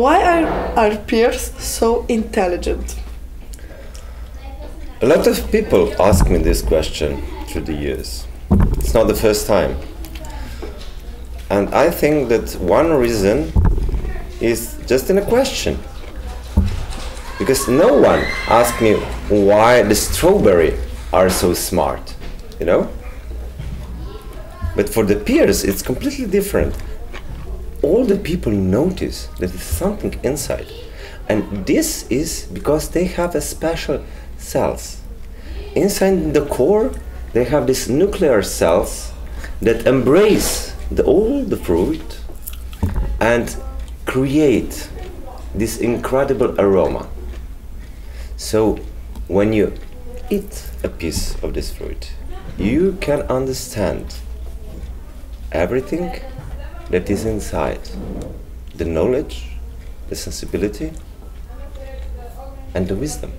Why are our peers so intelligent? A lot of people ask me this question through the years. It's not the first time. And I think that one reason is just in a question. Because no one asked me why the strawberry are so smart, you know? But for the peers, it's completely different. All the people notice that there's something inside. And this is because they have a special cells. Inside the core, they have these nuclear cells that embrace all the fruit and create this incredible aroma. So when you eat a piece of this fruit, you can understand everything that is inside. The knowledge, the sensibility, and the wisdom.